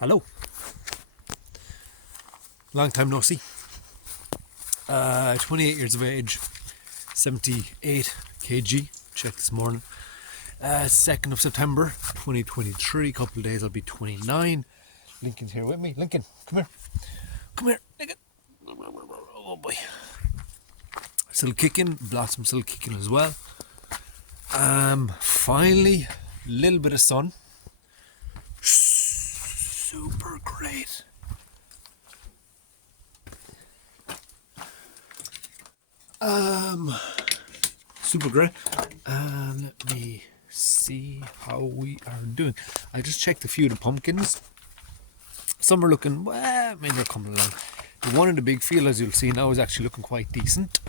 Hello. Long time no see. 28 years of age, 78 kg. Checked this morning. 2nd of September 2023. Couple of days I'll be 29. Lincoln's here with me. Lincoln, come here. Come here, Lincoln. Oh boy. Still kicking. Blossom still kicking as well. Finally, a little bit of sun. Super great. Super great. Let me see how we are doing. I just checked a few of the pumpkins. Some are looking, well, maybe they're coming along. The one in the big field, as you'll see now, is actually looking quite decent.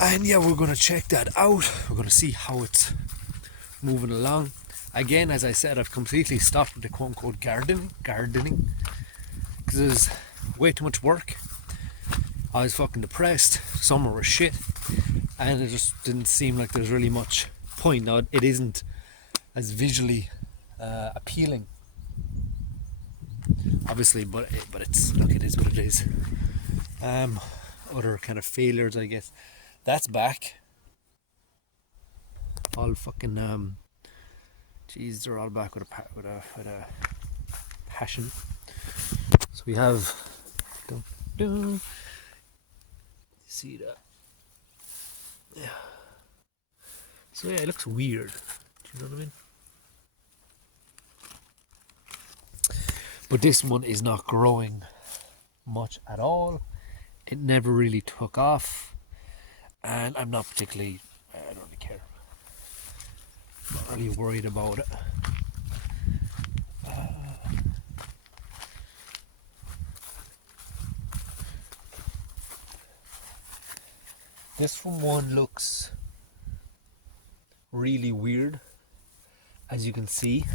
And yeah, we're going to check that out. We're going to see how it's moving along. Again, as I said, I've completely stopped with the quote-unquote gardening, because there's way too much work. I was fucking depressed. Summer was shit, and it just didn't seem like there's really much point. Now, it isn't as visually appealing, obviously, but it's, look, it is what it is. Other kind of failures, I guess. That's back. All fucking jeez, they're all back with a passion. So we have. See that? Yeah. So yeah, it looks weird. Do you know what I mean? But this one is not growing much at all. It never really took off, and I'm not particularly. I don't really care. I'm not really worried about it. This one looks really weird, as you can see.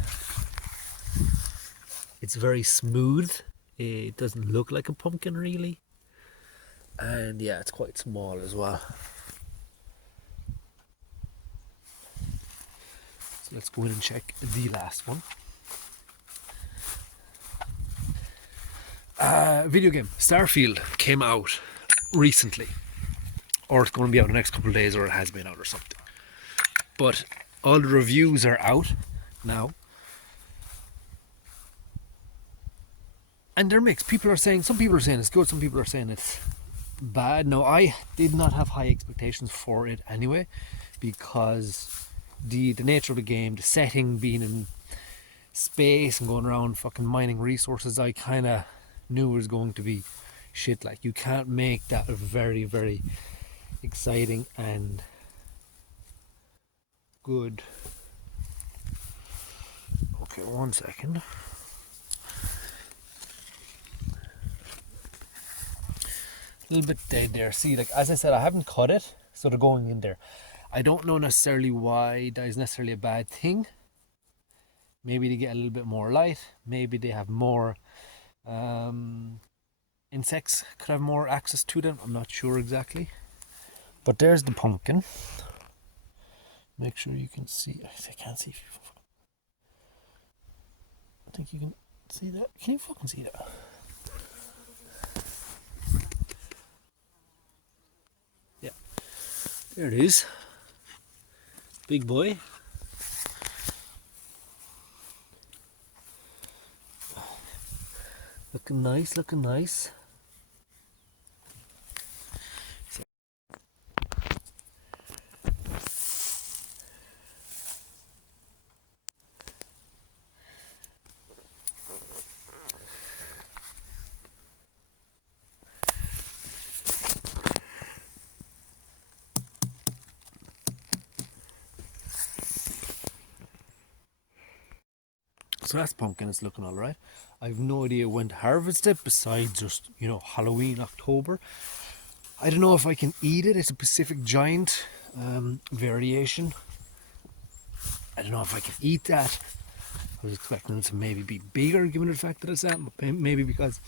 It's very smooth. It doesn't look like a pumpkin really, and yeah, it's quite small as well. So let's go in and check the last one. Video game Starfield came out recently, or it's going to be out in the next couple of days, or it has been out or something. But all the reviews are out now, and they're mixed. Some people are saying it's good, some people are saying it's bad. Now, I did not have high expectations for it anyway, because the nature of the game, the setting, being in space and going around fucking mining resources, I kind of knew it was going to be shit. Like, you can't make that very, very exciting and good. Okay, 1 second. A little bit dead there. See, like, as I said, I haven't cut it, so they're going in there. I don't know necessarily why that is necessarily a bad thing. Maybe they get a little bit more light. Maybe they have more insects, could have more access to them. I'm not sure exactly. But there's the pumpkin. Make sure you can see. I can't see. I think you can see that. Can you fucking see that? Yeah. There it is. Big boy. Looking nice, looking nice. So that's pumpkin, it's looking alright. I have no idea when to harvest it, besides just, Halloween, October. I don't know if I can eat it. It's a Pacific Giant variation. I don't know if I can eat that. I was expecting it to maybe be bigger, given the fact that it's that, but maybe because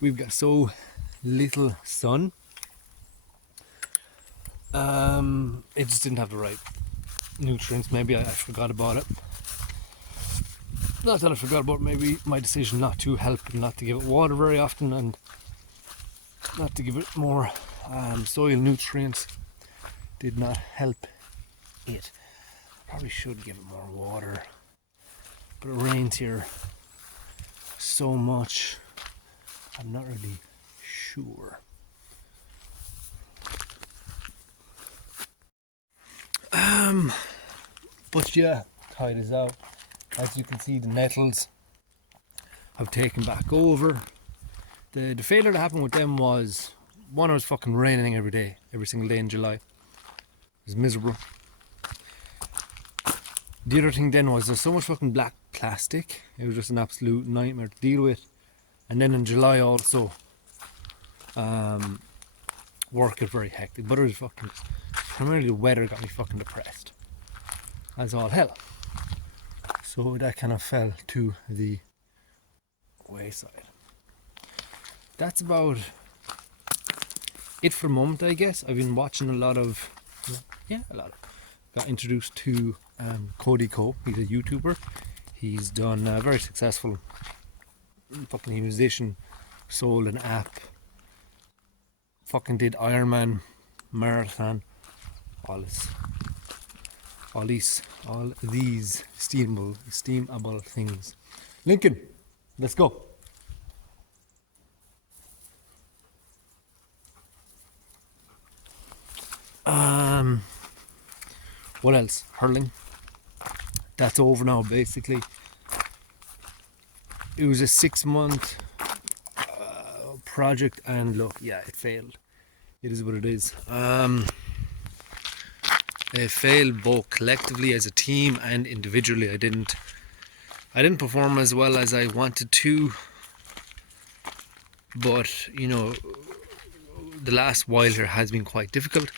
we've got so little sun. It just didn't have the right nutrients. Maybe I forgot about it. Not that I forgot about maybe my decision not to help and not to give it water very often and not to give it more soil nutrients did not help it. Probably should give it more water, but it rains here so much, I'm not really sure. But yeah, tide is out. As you can see, the nettles have taken back over. The failure that happened with them was, one, it was fucking raining every day, every single day in July. It was miserable. The other thing then was there's so much fucking black plastic. It was just an absolute nightmare to deal with. And then in July also, work got very hectic. But it was fucking, primarily the weather got me fucking depressed. As all hell. So that kind of fell to the wayside. That's about it for the moment, I guess. I've been watching a lot of. Got introduced to Cody Ko. He's a YouTuber. He's done very successful. Fucking musician, sold an app. Fucking did Ironman, marathon, all these steamable things. Lincoln, let's go. What else? Hurling. That's over now, basically. It was a 6-month project, and look, yeah, it failed. It is what it is. It failed both collectively as a team and individually. I didn't perform as well as I wanted to, but you know, the last while here has been quite difficult,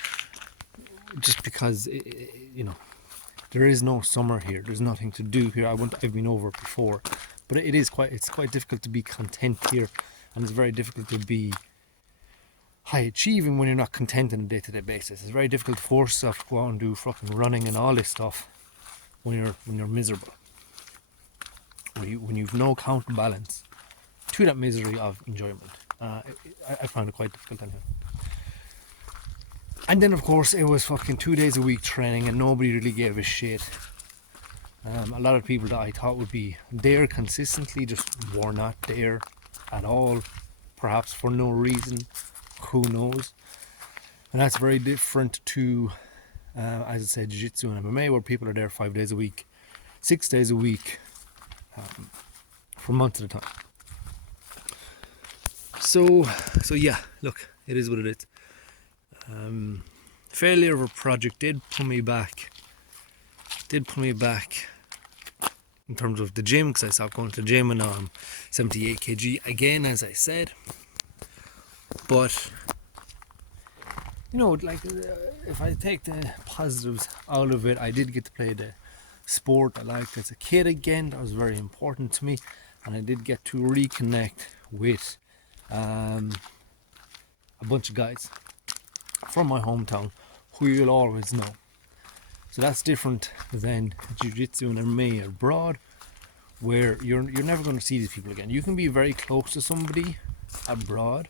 just because you know, there is no summer here. There's nothing to do here. I've been over before, but it's quite difficult to be content here, and it's very difficult to be high achieving when you're not content on a day-to-day basis. It's very difficult to force yourself to go out and do fucking running and all this stuff when you're miserable. When you've no counterbalance to that misery of enjoyment. I find it quite difficult anyway. And then of course it was fucking 2 days a week training, and nobody really gave a shit. A lot of people that I thought would be there consistently just were not there at all, perhaps for no reason, who knows. And that's very different to, as I said, Jiu-Jitsu and MMA, where people are there 5 days a week, 6 days a week, for months at a time. So yeah, look, it is what it is. Failure of a project did pull me back in terms of the gym, because I stopped going to the gym, and now I'm 78 kg again, as I said. But you know, like, if I take the positives out of it, I did get to play the sport I liked as a kid again. That was very important to me, and I did get to reconnect with a bunch of guys from my hometown who you'll always know. So that's different than Jiu-Jitsu and MMA abroad, where you're never going to see these people again. You can be very close to somebody abroad,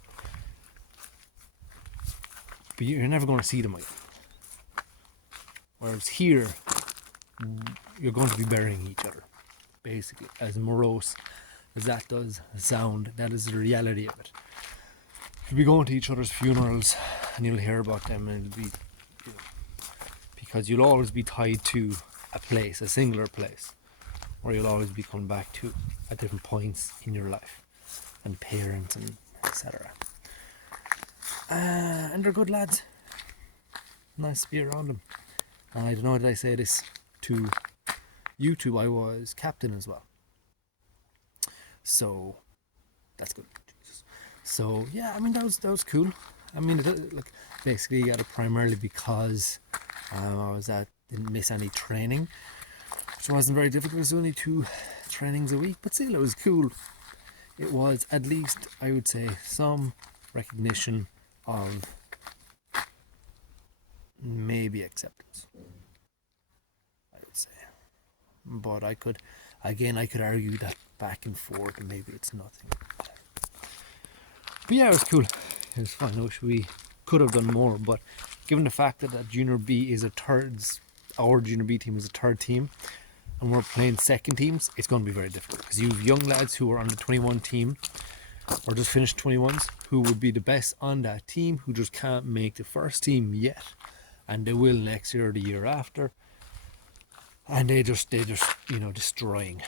but you're never going to see them again. Whereas here, you're going to be burying each other, basically. As morose as that does sound, that is the reality of it. You'll be going to each other's funerals, and you'll hear about them, and it'll be, you know, because you'll always be tied to a place, a singular place, where you'll always be coming back to at different points in your life, and parents and etc. And they're good lads. Nice to be around them. And I don't know, did I say this to YouTube? I was captain as well, so that's good. So yeah, I mean, that was cool. I mean, like, basically I got it primarily because didn't miss any training, which wasn't very difficult. It was only 2 trainings a week, but still it was cool. It was, at least I would say, some recognition of maybe acceptance, I would say. But Again, I could argue that back and forth, and maybe it's nothing. But yeah, it was cool. It was fun. I wish we could have done more, but given the fact that Junior B is our Junior B team is a third team, and we're playing second teams, it's going to be very difficult because you have young lads who are on the 21 team or just finished 21s who would be the best on that team who just can't make the first team yet, and they will next year or the year after, and they're just destroying.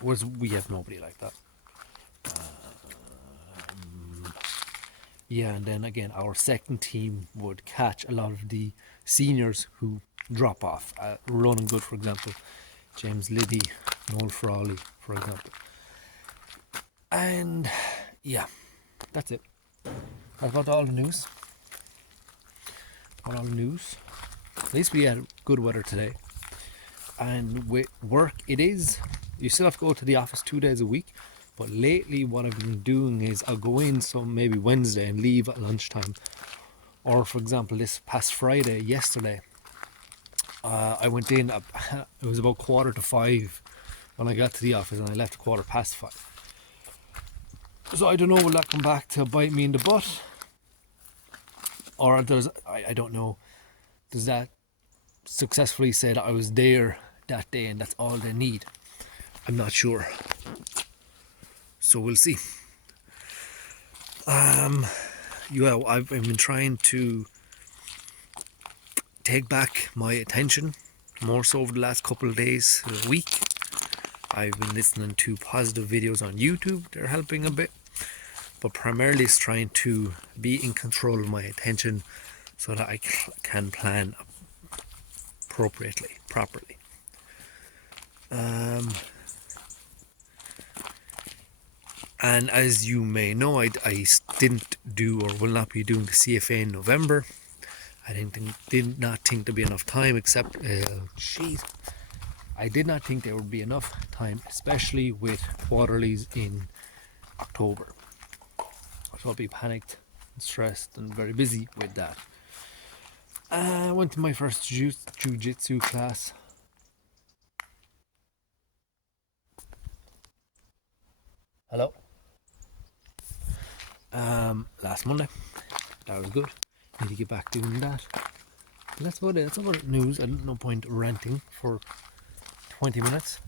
Whereas we have nobody like that. Yeah, and then again, our second team would catch a lot of the seniors who drop off. Ronan Good, for example, James Liddy, Noel Frawley, for example. And yeah, that's it. That's about all the news. At least we had good weather today. And with work, you still have to go to the office 2 days a week. But lately what I've been doing is I'll go in maybe Wednesday and leave at lunchtime. Or for example, this past Friday, yesterday, I went in, it was about 4:45 when I got to the office, and I left 5:15. So I don't know, will that come back to bite me in the butt? Or I don't know, does that successfully say that I was there that day and that's all they need? I'm not sure. So we'll see. I've been trying to take back my attention more so over the last couple of days, a week. I've been listening to positive videos on YouTube. They're helping a bit. But primarily it's trying to be in control of my attention so that I can plan properly. And as you may know, I didn't do or will not be doing the CFA in November. I did not think there'd be enough time, except, I did not think there would be enough time, especially with quarterlies in October. So I'll be panicked and stressed and very busy with that. I went to my first jiu-jitsu class. Hello. Last Monday. That was good. Need to get back doing that. But that's about it. That's about news. I don't no point ranting for 20 minutes.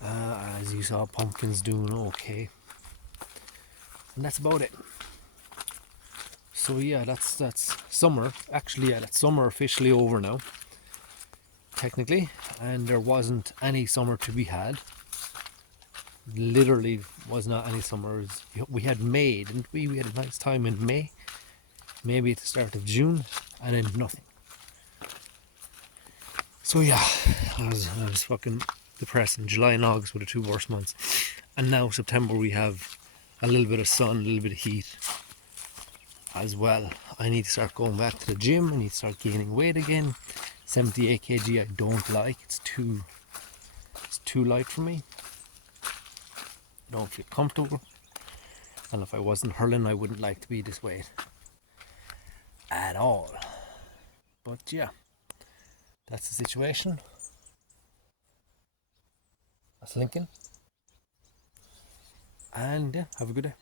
As you saw, Pumpkin's doing okay. And that's about it. So yeah, that's summer. Actually, yeah, that's summer officially over now, technically. And there wasn't any summer to be had. Literally was not any summer. We had May, didn't we? We had a nice time in May. Maybe at the start of June, and then nothing. So yeah, I was fucking depressing. July and August were the 2 worst months. And now September we have a little bit of sun, a little bit of heat as well. I need to start going back to the gym. I need to start gaining weight again. 78 kg I don't like. It's too light for me. I don't feel comfortable. And if I wasn't hurling, I wouldn't like to be this weight at all. But yeah, that's the situation. That's Lincoln. And yeah, have a good day.